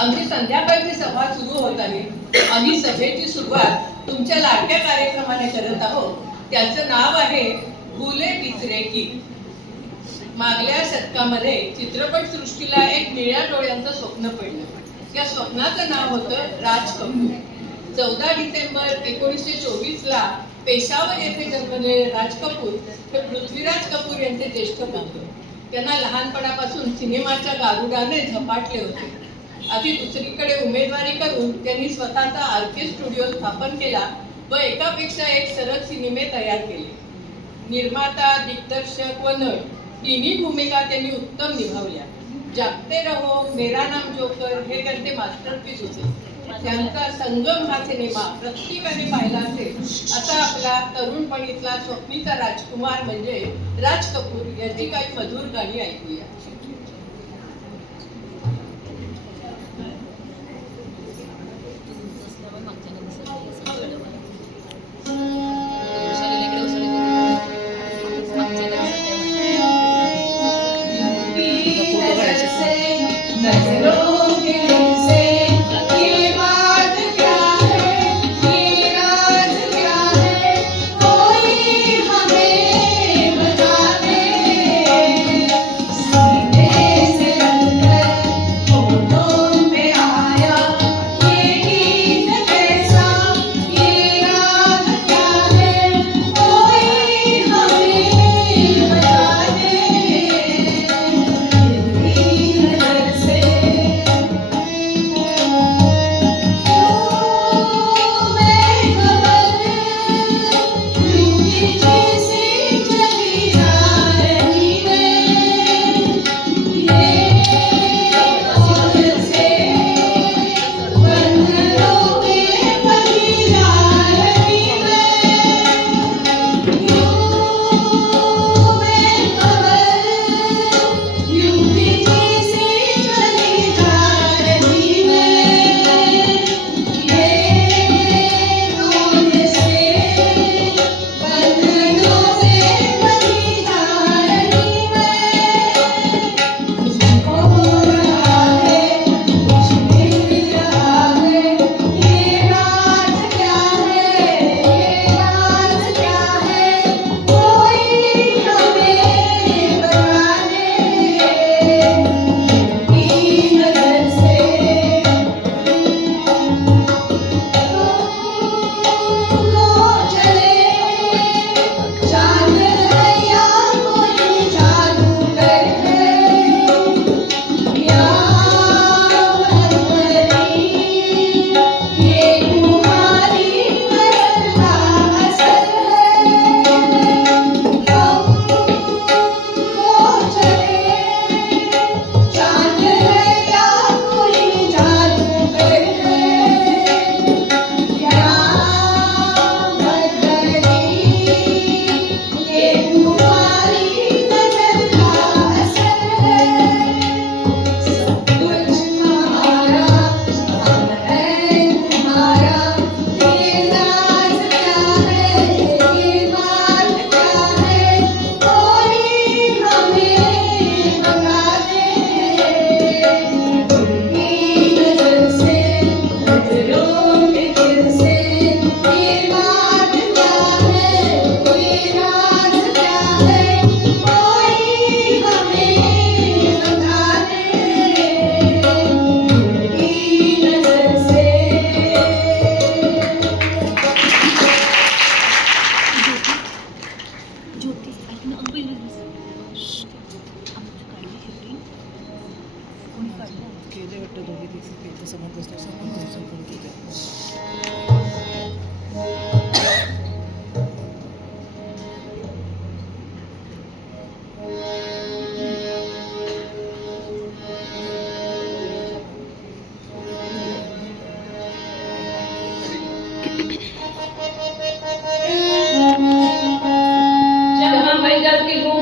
आमची संध्याकाळची सभा सुरू होत आहे. आम्ही सभेची सुरुवात तुमच्या लाडक्या कार्यक्रमाने करत आहोत. त्याचं नाव आहे भूले बिसरे की. मागल्या शतकामध्ये चित्रपट सृष्टीला एक निळ्या डोळ्यांचं स्वप्न पडलं. त्या स्वप्नाचं नाव होतं राज कपूर. 14 डिसेंबर 1924 ला पेशावर येथे जन्मलेले राज कपूर हे पृथ्वीराज कपूर यांचे ज्येष्ठ पुत्र. त्यांना लहानपणापासून सिनेमाच्या गारुडाने झपाटले होते. आधी दुसरीकडे उमेदवारी करून त्यांनी स्वतःचा आरके स्टुडिओ स्थापन केला व एकापेक्षा एक सरस सिनेमे तयार केले. निर्माता, दिग्दर्शक व नट तिन्ही भूमिका त्यांनी उत्तम निभावल्या. जागते रहो, मेरा नाम जोकर हे त्यांचे मास्टरपीस होते. त्यांचा संगम हा सिनेमा प्रत्येकाने पाहिला असेल. आता आपला तरुणपणीतला स्वप्नीचा राजकुमार म्हणजे राज कपूर याची काही मधुर गाणी ऐकूया.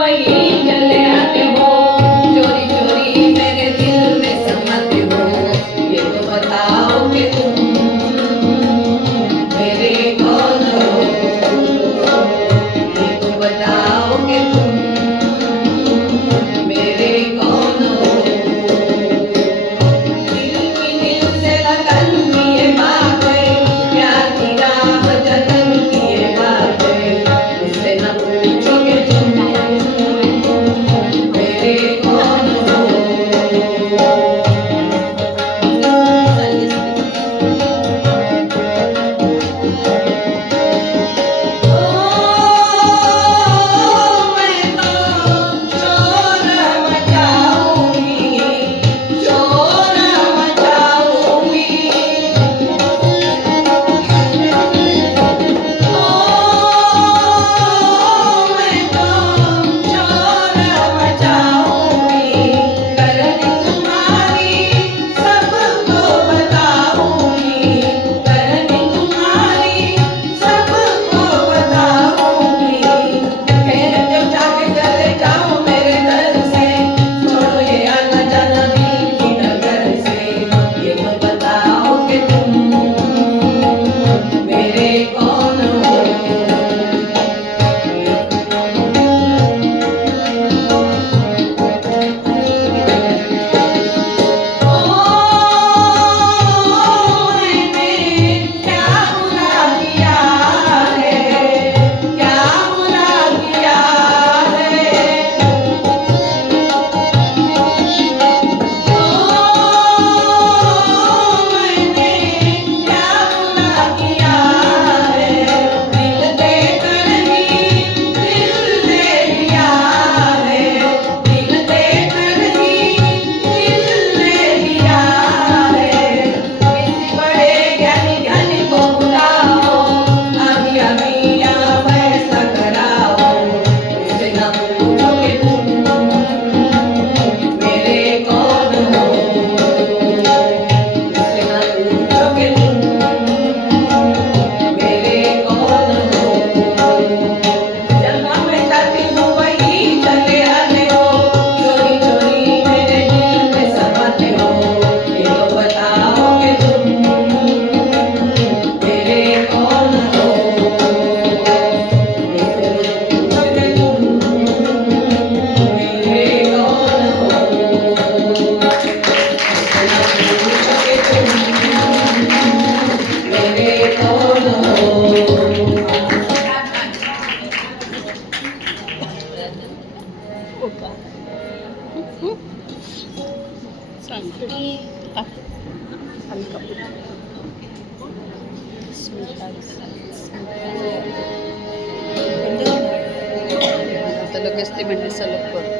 चले आते हो चोरी चोरी मेरे दिल में समाते हो, ये तो बताओ कि तुम मेरे को आता लगेच ती म्हणजे सलग कर.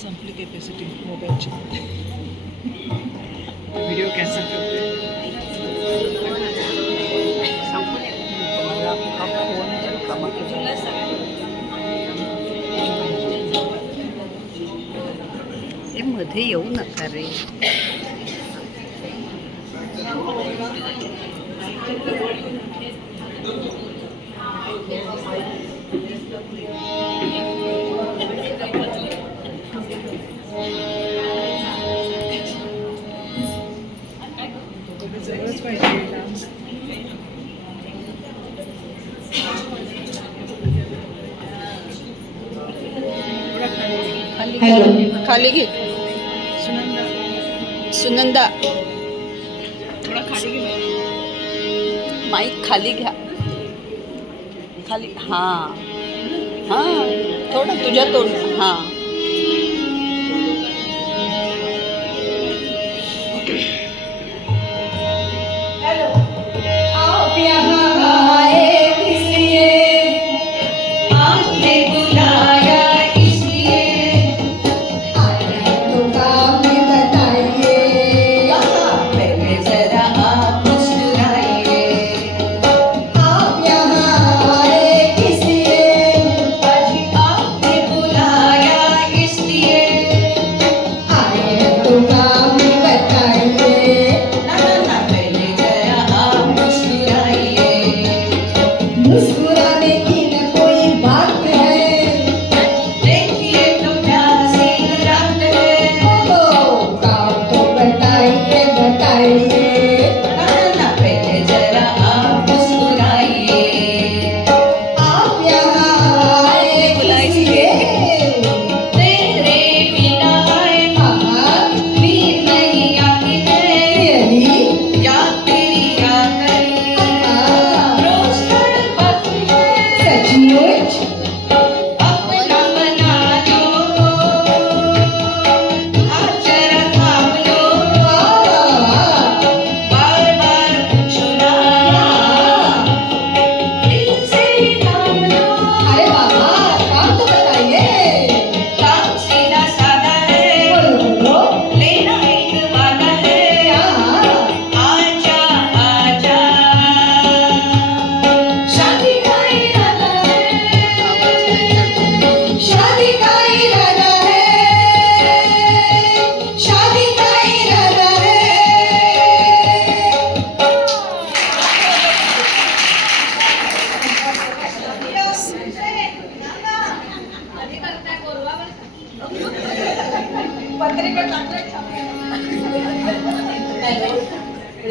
संपली कॅपॅसिटी मोबाईलची. व्हिडिओ कॅन्सल करते. हे मध्ये येऊ नका रे. जवळच पाहिजे डान्स. खाली घे सुनंदा सुनंदा. थोडा खाली घे. माईक खाली घ्या. खाली हां हां थोडं तुझ्या तोंड हां. आपने बुलाया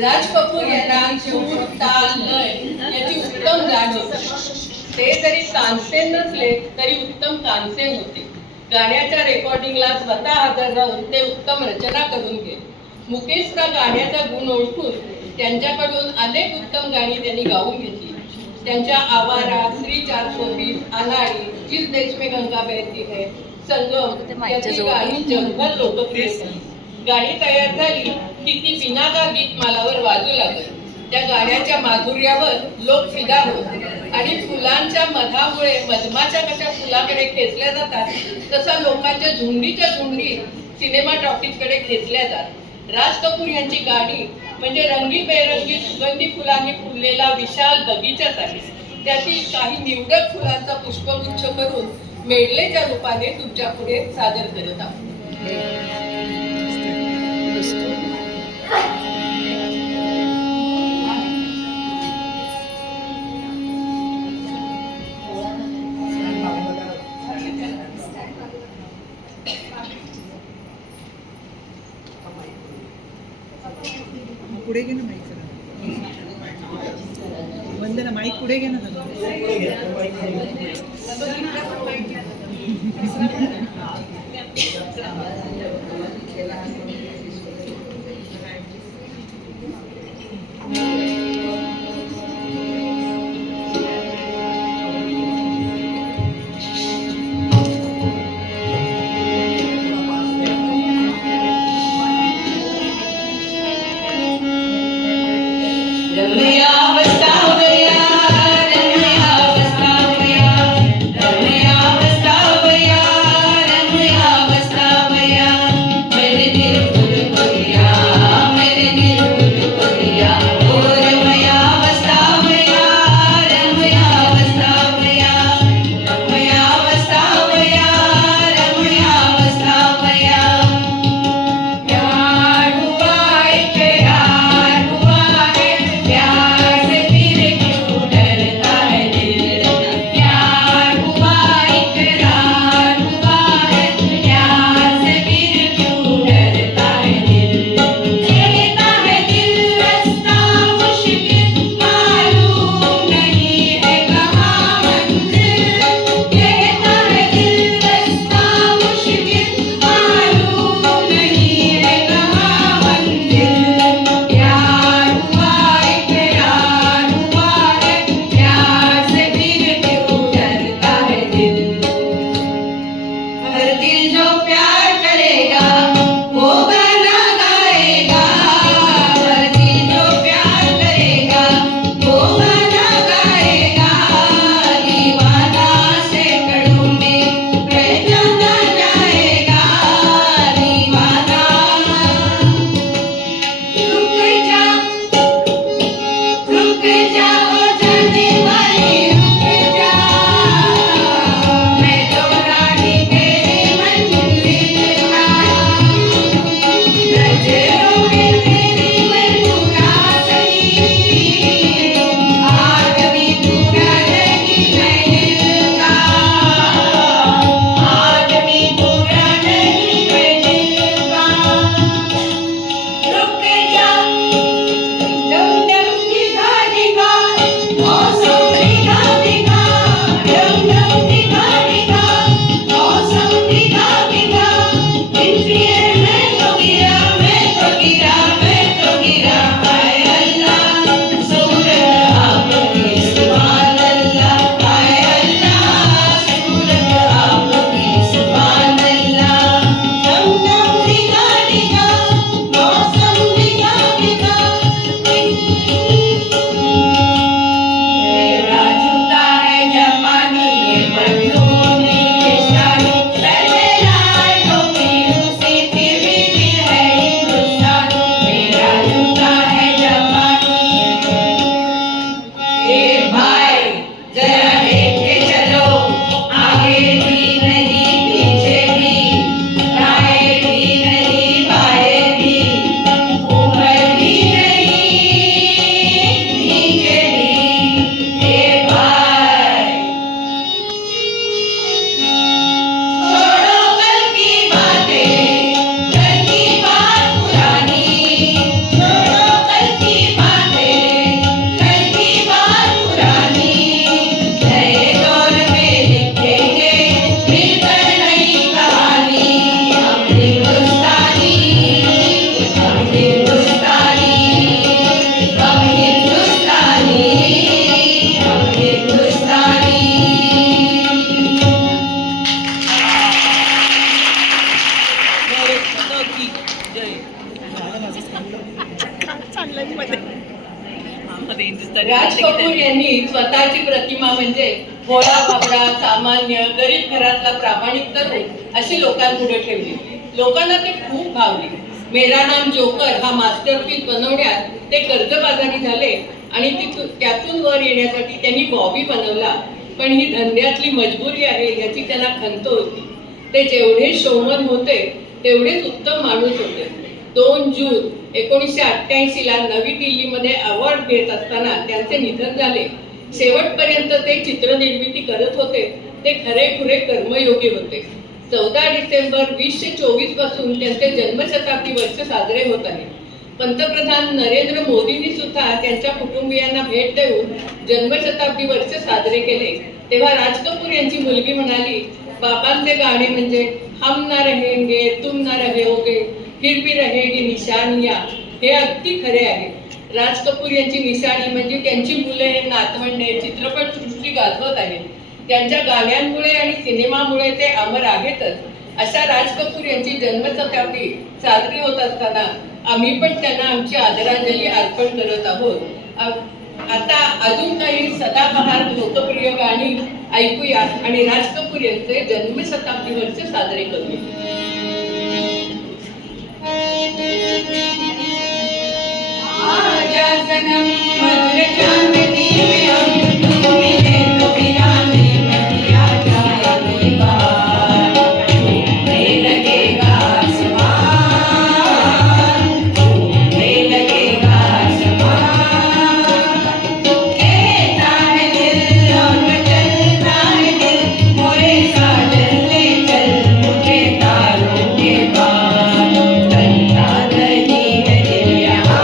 राज कपूर यांना सूर ताल लय याची उत्तम जाण होती. ते जरी तानसेन नसले तरी उत्तम तानसेन होते. गाण्याच्या रेकॉर्डिंगला स्वतः हजर राहून ते उत्तम रचना करून गेले. मुकेशचा गाण्याचा गुण ओळखून त्यांच्याकडून अनेक उत्तम गाणी त्यांनी गाऊन घेतली. त्यांच्या आवारा, श्री 420, अनाडी, जिस देश में गंगा बहती है, संगम याची गाणी जगभर लोकप्रिय झाली. गाणी तयार झाली की ती बिनाका गीतमालावर वाजू लागली. त्या गाण्याच्या माधुर्यावर लोक फिदा होत आणि फुलांच्या मधामुळे मधमाच्या कशा फुलाकडे खेचल्या जातात तसा लोकांच्या झुंडीच्या झुंडी सिनेमा टॉकीजकडे खेचल्या जातात. राज कपूर यांची गाणी म्हणजे रंगीबेरंगी सुगंधी फुलांनी फुललेला विशाल बगीचाच आहे. त्यातील काही निवडक फुलांचा पुष्पगुच्छ करून मेडलेच्या रूपाने तुमच्या पुढे सादर करत आहोत. पुढे घे ना माईक जरा. वंदना माईक पुढे घे ना जरा. When it भोळा बाबडा सामान्य गरीब घरातला प्रामाणिक तरुण अशी लोकांपुढे ठेवली. लोकांना ते खूप भावले. मेरा नाम जोकर हा मास्टरपीस बनवण्यात ते कर्जबाजारी झाले आणि त्यातून वर येण्यासाठी त्यांनी बॉबी बनवला. पण ही धंद्यातली मजबुरी आहे याची त्यांना खंत होती. ते जेवढे शोमन होते तेवढेच उत्तम माणूस होते. 2 जून 1988 ला नवी दिल्लीमध्ये अवॉर्ड घेत असताना त्यांचे निधन झाले. शेवटपर्यंत ते चित्रनिर्मिती करत होते. ते खरेखुरे कर्मयोगी होते. 14 डिसेंबर 2024 पासून त्यांचे जन्मशताब्दी वर्ष साजरे होत आहे. पंतप्रधान नरेंद्र मोदींनी सुद्धा त्यांच्या कुटुंबियांना भेट देऊन जन्मशताब्दी वर्ष साजरे केले. तेव्हा राज कपूर यांची मुलगी म्हणाली, बाबांचे गाणे म्हणजे हम ना रहेंगे तुम ना रहोगे फिर भी रहेगी निशानियां हे अगदी खरे आहे. राज कपूर यांची निशाणी म्हणजे त्यांची मुले नातवंडे चित्रपटसृष्टी गाजवत आहेत. त्यांच्या गाण्यांमुळे आणि सिनेमामुळे ते अमर आहेतच. अशा राज कपूर यांची जन्मशताब्दी साजरी होत असताना आम्ही पण त्यांना आमची आदरांजली अर्पण करत आहोत. आता अजून काही सदाबहार लोकप्रिय गाणी ऐकूया आणि राज कपूर यांचे जन्मशताब्दी वर्ष साजरे करूया. आजा सनम मधुर चांदनी में हम तुम मिले तो वीराने में किया जाएगी बात. झूमने लगेगा आसमान, झूमने लगेगा आसमान. कहता है दिल और मचलता है दिल, मोरे साजन ले चल मुझे तारों के पार. करता नहीं है दिल यहाँ,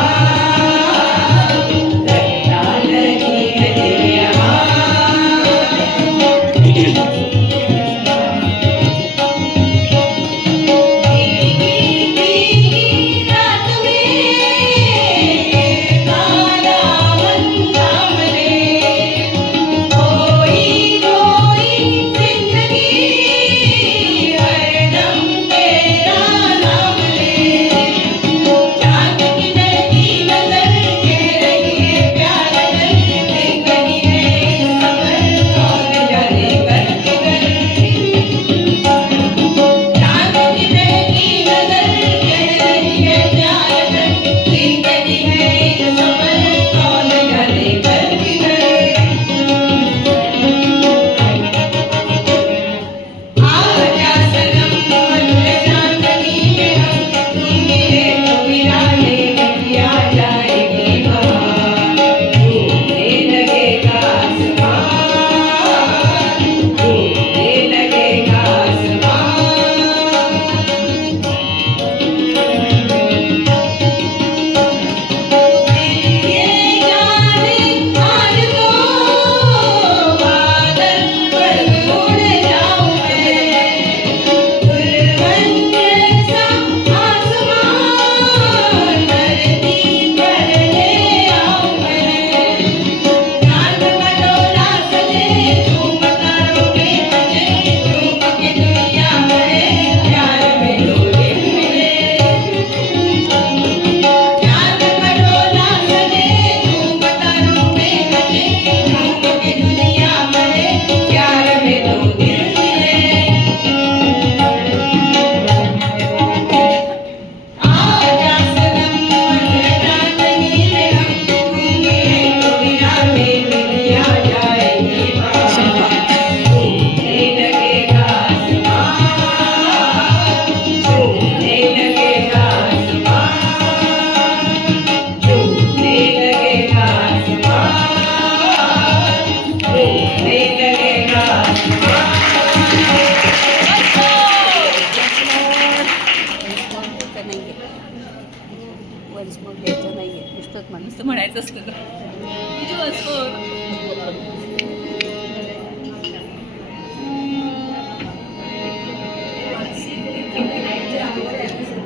म्हणायचं असतं तर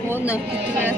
हो ना, किती वेळा